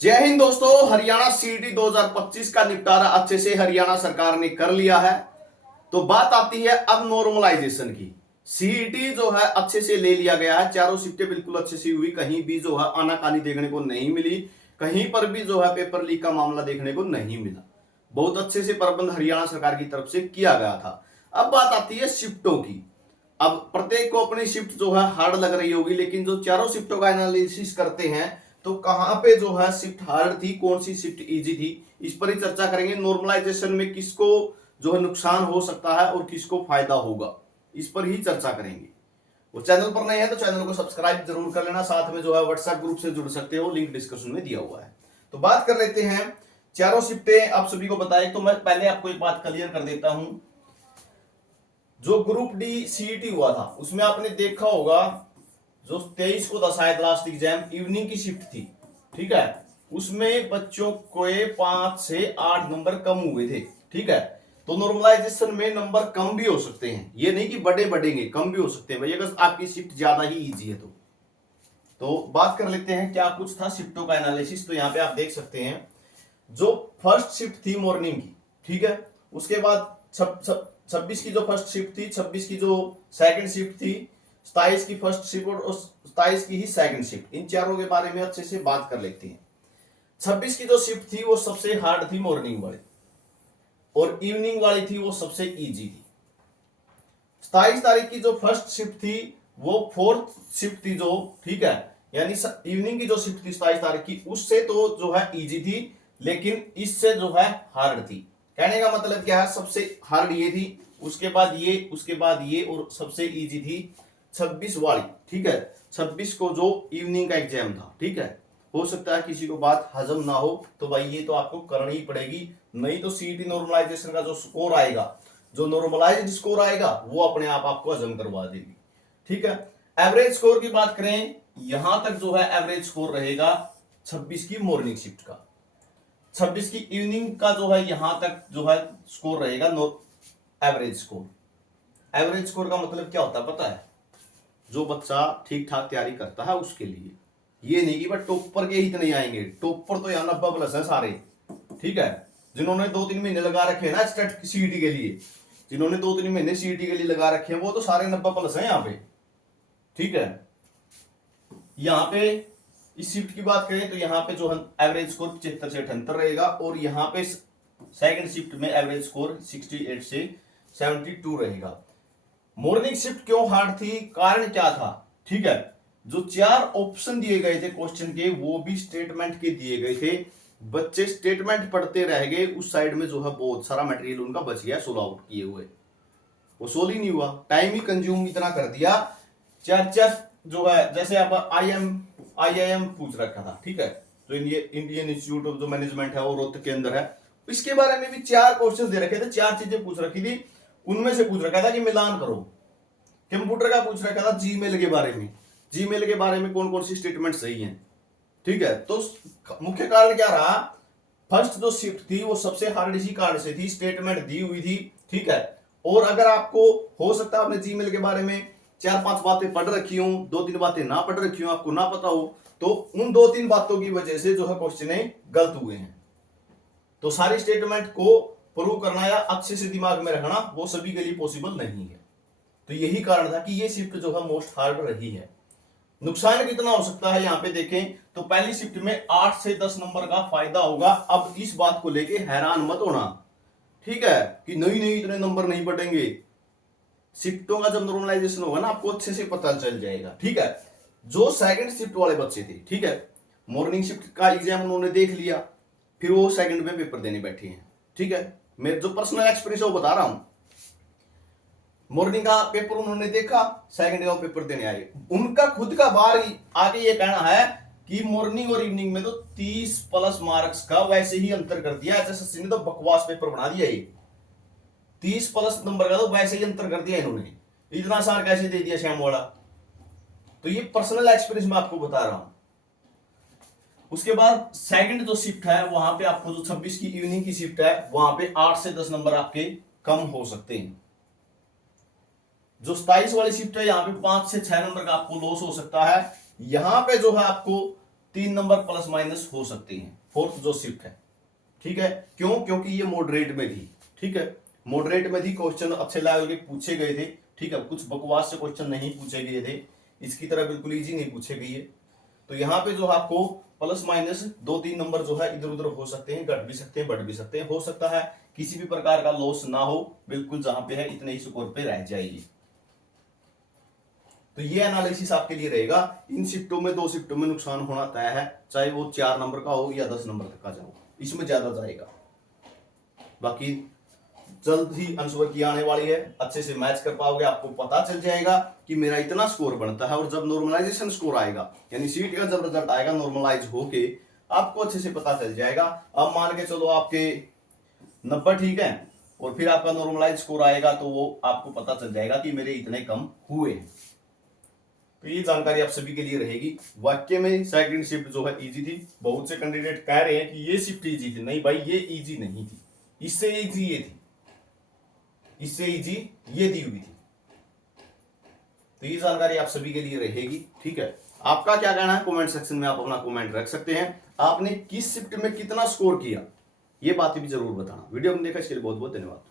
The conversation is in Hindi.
जय हिंद दोस्तों। हरियाणा सीईटी 2025 का निपटारा अच्छे से हरियाणा सरकार ने कर लिया है। तो बात आती है अब नॉर्मलाइजेशन की। सीईटी जो है अच्छे से ले लिया गया है, चारों शिफ्टें बिल्कुल अच्छे से हुई, कहीं भी जो है आनाकानी देखने को नहीं मिली, कहीं पर भी जो है पेपर लीक का मामला देखने को नहीं मिला। बहुत अच्छे से प्रबंध हरियाणा सरकार की तरफ से किया गया था। अब बात आती है शिफ्टों की। अब प्रत्येक को अपनी शिफ्ट जो है हार्ड लग रही होगी, लेकिन जो चारों शिफ्टों का एनालिसिस करते हैं तो कहां पे जो है शिफ्ट हार्ड थी, कौन सी शिफ्ट इजी थी, इस पर ही चर्चा करेंगे। नॉर्मलाइजेशन में किसको जो है नुकसान हो सकता है और किसको फायदा होगा, इस पर ही चर्चा करेंगे। वो चैनल पर नए हैं तो चैनल को सब्सक्राइब जरूर कर लेना, साथ में जो है व्हाट्सएप ग्रुप से जुड़ सकते हो, लिंक डिस्क्रिप्शन में दिया हुआ है। तो बात कर लेते हैं चारों शिफ्टें आप सभी को बताएं। तो मैं पहले आपको एक बात क्लियर कर देता हूं। जो ग्रुप डी सीईटी हुआ था उसमें आपने देखा होगा जो 23 को था शायद लास्ट एग्जाम, इवनिंग की शिफ्ट थी, ठीक है। उसमें बच्चों को 5 से 8 नंबर कम हुए थे, ठीक है। तो नॉर्मलाइजेशन में नंबर कम भी हो सकते हैं, ये नहीं कि बड़े बढ़ेंगे, कम भी हो सकते हैं भाई, अगर आपकी शिफ्ट ज्यादा ही इजी है तो बात कर लेते हैं क्या कुछ था शिफ्टों का एनालिसिस। तो यहाँ पे आप देख सकते हैं जो फर्स्ट शिफ्ट थी मॉर्निंग की, ठीक है। उसके बाद 26 की जो फर्स्ट शिफ्ट थी, 26 की जो सेकंड शिफ्ट थी, 27 की फर्स्ट शिफ्ट और 27 की ही सेकंड शिफ्ट, इन चारों के बारे में अच्छे से बात कर लेते हैं। 26 की जो शिफ्ट थी वो सबसे हार्ड थी मॉर्निंग वाली, और इवनिंग वाली थी वो सबसे इजी थी। 27 तारीख की जो फर्स्ट शिफ्ट थी वो फोर्थ शिफ्ट थी जो, ठीक है, यानी इवनिंग की जो शिफ्ट थी 27 तारीख की, उससे तो जो है इजी थी, लेकिन इससे जो है हार्ड थी। कहने का मतलब क्या है, सबसे हार्ड ये थी, उसके बाद ये, उसके बाद ये, और सबसे इजी थी 26 वाली, ठीक है। 26 को जो इवनिंग का एग्जाम था, ठीक है। हो सकता है किसी को बात हजम ना हो, तो भाई ये तो आपको करनी ही पड़ेगी, नहीं तो सीईटी नॉर्मलाइजेशन का जो स्कोर आएगा, जो नॉर्मलाइज्ड स्कोर आएगा वो अपने आप आपको हजम करवा देगी, ठीक है। एवरेज स्कोर की बात करें, यहां तक जो है एवरेज स्कोर रहेगा 26 की मॉर्निंग शिफ्ट का, 26 की इवनिंग का जो है यहां तक जो है स्कोर रहेगा एवरेज स्कोर। एवरेज स्कोर का मतलब क्या होता है पता है, जो बच्चा ठीक ठाक तैयारी करता है उसके लिए, ये नहीं कि बस टॉपर के इतने आएंगे, टॉपर तो यहाँ 90+ है सारे, ठीक है। जिन्होंने 2-3 महीने लगा रखे हैं ना स्टेट सीईटी के लिए, जिन्होंने 2-3 महीने सीईटी के लिए लगा रखे हैं वो तो सारे 90+ हैं यहाँ पे, ठीक है। यहाँ पे इस शिफ्ट की बात करें तो यहाँ पे जो एवरेज स्कोर 75 से 78 रहेगा, और यहाँ पे सेकंड शिफ्ट में एवरेज स्कोर 68 से 72 रहेगा। मॉर्निंग शिफ्ट क्यों हार्ड थी, कारण क्या था, ठीक है। जो 4 ऑप्शन दिए गए थे क्वेश्चन के वो भी स्टेटमेंट के दिए गए थे, बच्चे स्टेटमेंट पढ़ते रह गए, उस साइड में जो है बहुत सारा मटेरियल उनका बच गया, सोल्व आउट किए हुए वो सोल्व ही नहीं हुआ, टाइम ही कंज्यूम इतना कर दिया। 4 जो है, जैसे आप आईआईएम पूछ रखा था, ठीक है, जो इंडियन इंस्टीट्यूट ऑफ जो मैनेजमेंट है वो रोहतक के अंदर है, इसके बारे में भी 4 क्वेश्चन दे रखे थे, 4 चीजें पूछ रखी थी, उनमें से पूछ रखा था कि मिलान करो। कंप्यूटर का पूछ रखा था जीमेल के बारे में, जीमेल के बारे में कौन कौन सी स्टेटमेंट सही है, ठीक है। तो मुख्य कारण क्या रहा, फर्स्ट जो शिफ्ट थी वो सबसे हार्ड इसी कारण से थी, स्टेटमेंट दी हुई थी, ठीक है। और अगर आपको हो सकता है आपने जीमेल के बारे में 4-5 बातें पढ़ रखी हो, 2-3 बातें ना पढ़ रखी हो, आपको ना पता हो, तो उन 2-3 बातों की वजह से जो है क्वेश्चन गलत हुए हैं। तो सारी स्टेटमेंट को प्रूव करना या अच्छे से दिमाग में रखना वो सभी के लिए पॉसिबल नहीं है। तो यही कारण था कि ये शिफ्ट जो है मोस्ट हार्ड रही है। नुकसान कितना हो सकता है यहाँ पे देखें तो पहली शिफ्ट में 8 से 10 नंबर का फायदा होगा। अब इस बात को लेके हैरान मत होना, ठीक है, कि नहीं इतने नंबर नहीं बढ़ेंगे। शिफ्टों का जब नॉर्मलाइजेशन होगा ना आपको अच्छे से पता चल जाएगा, ठीक है। जो सेकंड शिफ्ट वाले बच्चे थे, ठीक है, मॉर्निंग शिफ्ट का एग्जाम उन्होंने देख लिया, फिर वो सेकंड में पेपर देने बैठे हैं, ठीक है। मेरे जो पर्सनल एक्सपीरियंस है वो बता रहा हूं। मॉर्निंग का पेपर उन्होंने देखा, सेकंड का पेपर देने आए, उनका खुद का बार आगे ये कहना है कि मॉर्निंग और इवनिंग में तो 30+ मार्क्स का वैसे ही अंतर कर दिया, एसएससी ने तो बकवास पेपर बना दिया, ये 30+ नंबर का तो वैसे ही अंतर कर दिया इन्होंने, इतना सार कैसे दे दिया श्याम वाला। तो ये पर्सनल एक्सपीरियंस मैं आपको बता रहा हूं। उसके बाद सेकंड जो शिफ्ट है वहां पे आपको जो 26 की इवनिंग की शिफ्ट है वहां पे 8 से 10 नंबर आपके कम हो सकते हैं। जो 27 वाली शिफ्ट है यहाँ पे 5 से 6 नंबर का आपको लॉस हो सकता है। यहां पे जो है आपको 3 नंबर प्लस माइनस हो सकते हैं फोर्थ जो शिफ्ट है। ठीक है, क्यों? क्योंकि ये मॉडरेट में थी। ठीक है, मॉडरेट में थी, क्वेश्चन अच्छे लेवल के पूछे गए थे। ठीक है, कुछ बकवास से क्वेश्चन नहीं पूछे गए थे, इसकी तरह बिल्कुल इजी नहीं पूछे गए। तो यहाँ पे जो आपको प्लस माइनस 2-3 नंबर जो है इधर उधर हो सकते हैं, घट भी सकते हैं, बढ़ भी सकते हैं। हो सकता है किसी भी प्रकार का लॉस ना हो, बिल्कुल जहां पे है इतने ही स्कोर पे रह जाएगी। तो ये एनालिसिस आपके लिए रहेगा। इन शिफ्टों में 2 शिफ्टों में नुकसान होना तय है, चाहे वो 4 नंबर का हो या 10 नंबर तक का जाओ, इसमें ज्यादा जाएगा। बाकी जल्द ही आंसर की आने वाली है, अच्छे से मैच कर पाओगे, आपको पता चल जाएगा कि मेरा इतना स्कोर बनता है। और जब नॉर्मलाइजेशन स्कोर आएगा, यानी सीट का जब रिजल्ट आएगा नॉर्मलाइज होके, आपको अच्छे से पता चल जाएगा। अब मान के चलो आपके 90 ठीक है, और फिर आपका नॉर्मलाइज स्कोर आएगा तो वो आपको पता चल जाएगा कि मेरे इतने कम हुए। तो ये जानकारी आप सभी के लिए रहेगी। वाक्य में सेकंड शिफ्ट जो है इजी थी। बहुत से कैंडिडेट कह रहे हैं कि ये शिफ्ट इजी थी। नहीं भाई, ये इजी नहीं थी, इससे इजी ये थी, इससे इजी ये दी हुई थी। तो ये जानकारी आप सभी के लिए रहेगी। ठीक है, आपका क्या कहना है कमेंट सेक्शन में आप अपना कमेंट रख सकते हैं। आपने किस शिफ्ट में कितना स्कोर किया, ये बात भी जरूर बताना। वीडियो में देखा इसके लिए बहुत बहुत धन्यवाद।